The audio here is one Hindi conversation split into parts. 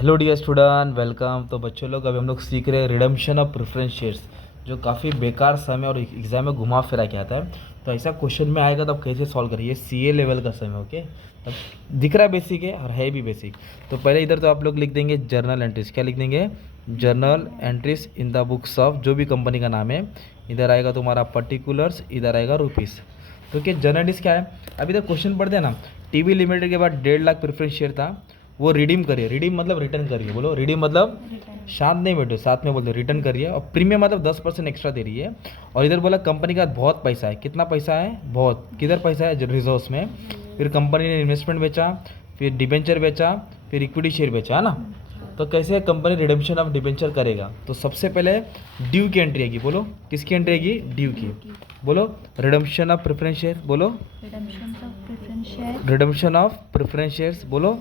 Hello dear student, welcome. तो बच्चों लोग अभी हम लोग सीख रहे हैं रिडम्पशन ऑफ प्रेफरेंस शेयर्स, जो काफ़ी बेकार सम है और एग्जाम में घुमा फिरा के आता है। तो ऐसा क्वेश्चन में आएगा तो आप कैसे सॉल्व करिए। सीए लेवल का सम है, ओके। तब दिख रहा है बेसिक है और है भी बेसिक। तो पहले इधर तो आप लोग लिख देंगे जर्नल एंट्रीज। क्या लिख देंगे? Journal entries in the books of, जो भी कंपनी का नाम है। इधर आएगा तुम्हारा पर्टिकुलर्स, इधर आएगा रुपीज़। तो क्या जर्नलिस्ट क्या है? अभी तक क्वेश्चन पढ़ते हैं ना, टीवी लिमिटेड के बाद 1.5 लाख प्रेफरेंस शेयर था, वो रिडीम करिए। रिडीम मतलब रिटर्न करिए। बोलो रिडीम मतलब शांत नहीं बैठो, साथ में बोलते रिटर्न करिए। और प्रीमियम मतलब 10% एक्स्ट्रा दे रही है। और इधर बोला कंपनी का बहुत पैसा है। कितना पैसा है? बहुत। किधर पैसा है? रिजर्व्स में। फिर कंपनी ने इन्वेस्टमेंट बेचा, फिर डिबेंचर बेचा, फिर इक्विटी शेयर बेचा, है ना। तो कैसे कंपनी रिडेम्पशन ऑफ डिबेंचर करेगा? तो सबसे पहले ड्यू की एंट्री आएगी। बोलो किसकी एंट्री आएगी? ड्यू की। बोलो रिडम्पशन ऑफ प्रेफरेंस शेयर। बोलो रिडम्पशन ऑफ प्रेफरेंस शेयर्स। बोलो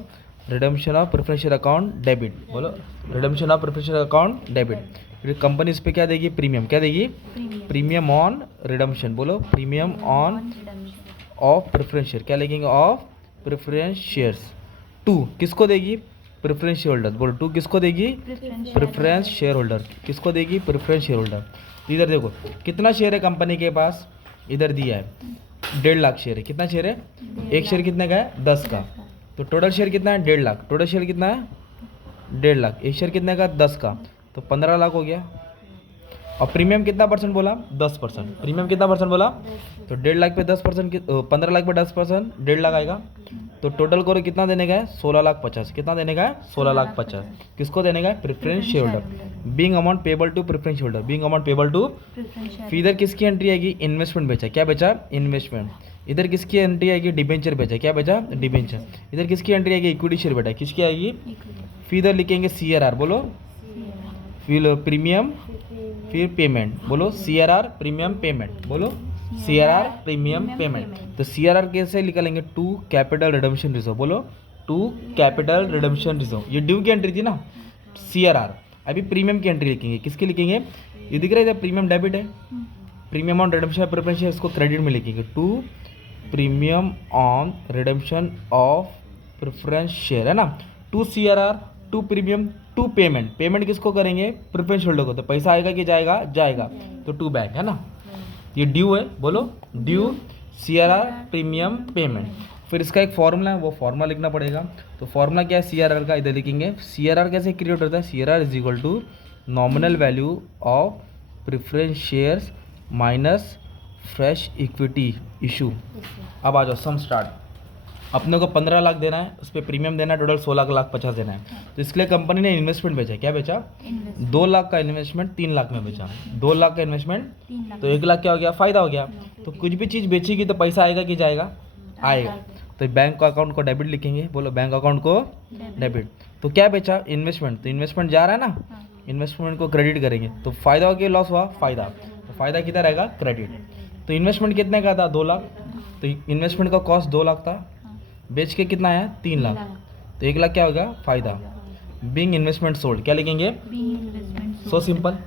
redemption of preference share account debit. बोलो redemption of preference share account debit. फिर कंपनी इस पे क्या देगी? प्रीमियम। क्या देगी? Premium on redemption. बोलो premium on of preference share. क्या लिखेंगे? Of preference shares. टू किसको देगी? Preference share holder. बोलो टू किसको देगी? Preference share holder. किसको देगी? Preference share holder. इधर देखो कितना शेयर है कंपनी के पास, इधर दिया है 1.5 लाख शेयर है। कितना शेयर है? एक शेयर कितने का है? 10 का। तो टोटल शेयर कितना है? 1.5 लाख। टोटल शेयर कितना है? 1.5 लाख। एक शेयर कितने का? 10 का। तो 15 लाख हो गया। और प्रीमियम कितना परसेंट बोला? 10%। प्रीमियम कितना परसेंट बोला? तो 1.5 लाख पे 10%, 15 लाख पे 10%, 1.5 लाख आएगा। तो टोटल करो कितना देने का है? 16,50,000। कितना देने का है? 16,50,000। किसको देने का है? Preference share holder. Being amount payable to preference holder. Being amount payable to. फिर इधर किसकी एंट्री आएगी? इन्वेस्टमेंट बेचा। क्या बेचा? इन्वेस्टमेंट। इधर किसकी एंट्री आएगी? डिबेंचर बेचा। क्या बेचा? डिबेंचर। इधर किसकी एंट्री आएगी? इक्विटी शेयर बेटा। किसकी आएगी? फिर इधर लिखेंगे CRR। बोलो फिर प्रीमियम, फिर पेमेंट। बोलो CRR प्रीमियम पेमेंट। बोलो CRR प्रीमियम पेमेंट। तो CRR कैसे निकालेंगे? To capital redemption reserve. बोलो टू कैपिटल रिडम्पशन रिजर्व। ये ड्यू की एंट्री थी ना, CRR। अभी प्रीमियम की एंट्री लिखेंगे। किसकी लिखेंगे? ये दिख रहा है इधर प्रीमियम डेबिट है। Premium on redemption preference share, इसको क्रेडिट में लिखेंगे। To premium on redemption of preference share, है ना। To CRR, to premium, to payment. Payment किसको करेंगे? प्रेफरेंस होल्डर को। तो पैसा आएगा कि जाएगा? जाएगा। तो टू बैंक, है ना। ये ड्यू है। बोलो ड्यू CRR प्रीमियम पेमेंट। फिर इसका एक फॉर्मूला है, वो फॉर्मूला लिखना पड़ेगा। तो फॉर्मूला क्या है CRR का? इधर लिखेंगे। CRR कैसे क्रिएट होता है? CRR is equal to nominal value of preference shares minus fresh equity issue. अब आ जाओ सम स्टार्ट। अपने को 15 लाख देना है, उस पर प्रीमियम देना है, टोटल 16,50,000 देना है। तो इसके लिए कंपनी ने इन्वेस्टमेंट बेचा। क्या बेचा? 2 लाख का इन्वेस्टमेंट 3 लाख में बेचा। 2 लाख का इन्वेस्टमेंट, तो 1 लाख क्या हो गया? फायदा हो गया। तो कुछ भी चीज़ बेचेगी तो पैसा आएगा कि जाएगा? आएगा। तो बैंक अकाउंट को डेबिट लिखेंगे। बोलो बैंक अकाउंट को डेबिट। तो क्या बेचा? इन्वेस्टमेंट। तो इन्वेस्टमेंट जा रहा है ना, इन्वेस्टमेंट को क्रेडिट करेंगे। तो फायदा हो गया, लॉस हुआ? फायदा। तो फायदा किधर आएगा? क्रेडिट। तो इन्वेस्टमेंट कितने का था? 2 लाख। तो इन्वेस्टमेंट का कॉस्ट 2 लाख था, बेच के कितना आया? 3 लाख। तो 1 लाख क्या होगा? फायदा। Being investment sold. क्या लिखेंगे? So simple.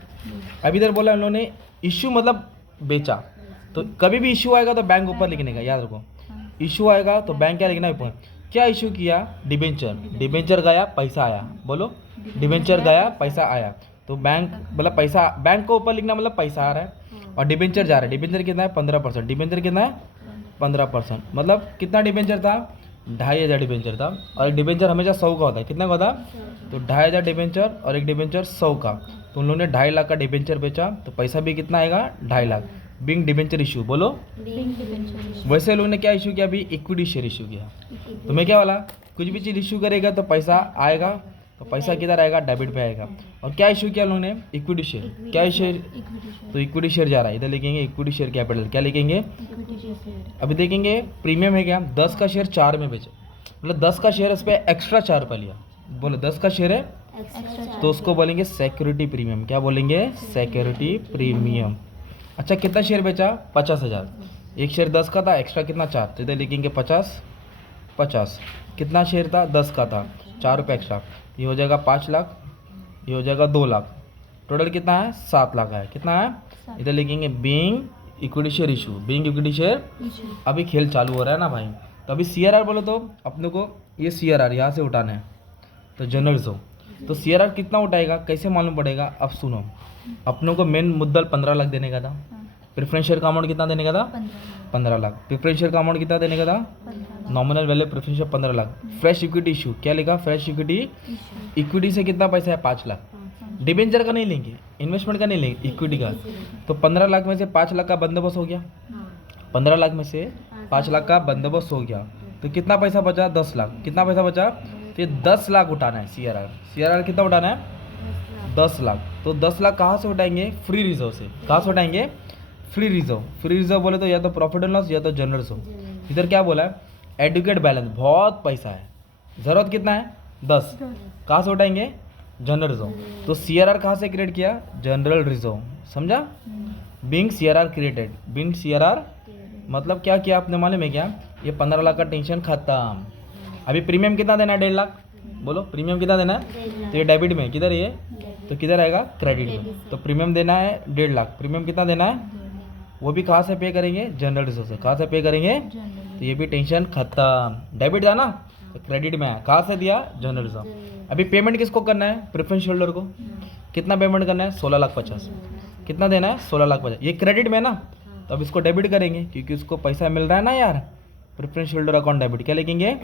अब इधर बोला उन्होंने इश्यू मतलब बेचा। तो कभी भी इश्यू आएगा तो बैंक ऊपर लिखने का, याद रखो। इश्यू आएगा तो बैंक क्या लिखना है? ऊपर। क्या इश्यू किया? डिबेंचर। डिबेंचर गया, पैसा आया। बोलो डिबेंचर गया, पैसा आया। तो बैंक मतलब पैसा, बैंक को ऊपर लिखना मतलब पैसा आ रहा है। और डिबेंचर जा रहा है। डिबेंचर कितना है? 15%। डिबेंचर कितना है? 15%। मतलब कितना डिबेंचर था? 2,500 डिबेंचर था। और एक डिबेंचर हमेशा 100 का होता है। कितना का होता? तो 2,500 डिबेंचर और एक डिबेंचर 100 का। तो उन लोगों ने 2.5 लाख का डिबेंचर बेचा, तो पैसा भी कितना आएगा? 2.5 लाख। Bing debenture issue. बोलो वैसे लोगों ने क्या इशू किया? अभी इक्विटी शेयर इशू किया। तो मैं क्या वाला, कुछ भी चीज़ इशू करेगा तो पैसा आएगा। तो पैसा किधर आएगा? डेबिट पे आएगा। और क्या इशू किया लोगों ने? Equity share. क्या शेयर? तो इक्विटी शेयर जा रहा है, इधर लिखेंगे इक्विटी शेयर कैपिटल। क्या लिखेंगे? अभी देखेंगे प्रीमियम है क्या? 10 का शेयर 4 में बेचे, मतलब 10 का शेयर इस पर एक्स्ट्रा 4 रुपये लिया। बोलो 10 का शेयर है तो उसको बोलेंगे सिक्योरिटी प्रीमियम। क्या बोलेंगे? Security premium. अच्छा कितना शेयर बेचा? 50,000। एक शेयर 10 का था, एक्स्ट्रा कितना? 4। तो इधर लिखेंगे 50। कितना शेयर था? 10 का था, 4 रुपये एक्स्ट्रा। ये हो जाएगा 5 लाख, ये हो जाएगा 2 लाख। टोटल कितना है? 7 लाख है। कितना है? इधर लिखेंगे being equity share issue. Being equity share. अभी खेल चालू हो रहा है ना भाई। तो अभी CRR बोलो तो अपने को ये CRR यहाँ से उठाना है। तो जनरल रिजर्व तो CRR कितना उठाएगा, कैसे मालूम पड़ेगा? अब सुनो, अपनों को मेन मुद्दल 15 लाख देने का था, प्रेफरेंस शेयर का अमाउंट कितना देने का था? 15 लाख। प्रेफरेंस शेयर का अमाउंट कितना देने का था? Nominal value preference share 15 lakh. Fresh equity issue, क्या लिखा? फ्रेश इक्विटी, इक्विटी से कितना पैसा है? 5 लाख। डिबेंचर का नहीं लेंगे, इन्वेस्टमेंट का नहीं लेंगे, इक्विटी का। तो 15 लाख में से 5 लाख का बंदोबस्त हो गया, 15 लाख में से 5 लाख का बंदोबस्त हो गया, तो कितना पैसा बचा? 10 लाख। कितना पैसा बचा? तो ये 10 लाख उठाना है CRR। CRR कितना उठाना है? 10 लाख। तो 10 लाख कहाँ से उठाएंगे? फ्री रिजर्व से। कहाँ से उठाएंगे? Free reserve. फ्री रिजर्व बोले तो या तो प्रॉफिट एंड लॉस या तो जनरल रिजर्व। इधर क्या बोला है? एडुकेट बैलेंस, बहुत पैसा है, ज़रूरत कितना है? 10। कहाँ से उठाएंगे? General reserve. तो CRR कहाँ से क्रिएट किया? General reserve. समझा? Being CRR created, being CRR मतलब क्या किया आपने मालूम है क्या? ये 15 लाख का टेंशन खत्म। अभी प्रीमियम कितना देना है? 1.5 लाख। बोलो प्रीमियम कितना देना है? तो ये डेबिट में, किधर ये? तो किधर आएगा? क्रेडिट में। तो प्रीमियम देना है 1.5 लाख। प्रीमियम कितना देना है? वो भी कहाँ से पे करेंगे? जनरल रिजर्व से। कहाँ से पे करेंगे? तो ये भी टेंशन खत्म। डेबिट था ना, तो क्रेडिट में है। कहाँ से दिया? General reserve. अभी पेमेंट किसको करना है? प्रेफरेंस होल्डर को। कितना पेमेंट करना है? 16,50,000। कितना देना है? 16,50,000। ये क्रेडिट में है ना, तो अब इसको डेबिट करेंगे क्योंकि उसको पैसा मिल रहा है ना यार। प्रेफरेंस होल्डर अकाउंट डेबिट, क्या लिखेंगे?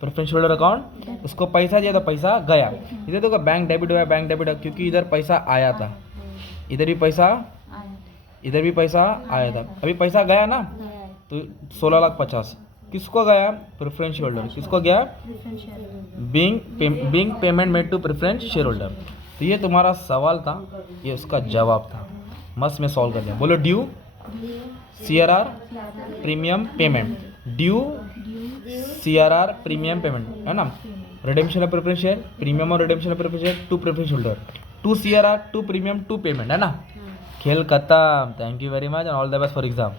Preference holder account. उसको पैसा दिया तो पैसा गया। इधर तो बैंक डेबिट हुआ, बैंक डेबिट हुआ क्योंकि इधर पैसा आया था, इधर भी पैसा, इधर भी पैसा आया था। अभी पैसा गया ना, तो 16,50,000 किसको गया? Preference holder. किसको गया? Being payment made to preference share holder. तो ये तुम्हारा सवाल था, ये उसका जवाब था। मस्त में सॉल्व कर दिया। बोलो due CRR premium payment, due CRR premium payment है ना। Redemption of preference share, premium और redemption of preference share to preference holder, to CRR, to premium, to payment है ना। खेल खत्म। Thank you very much and all the best for exam.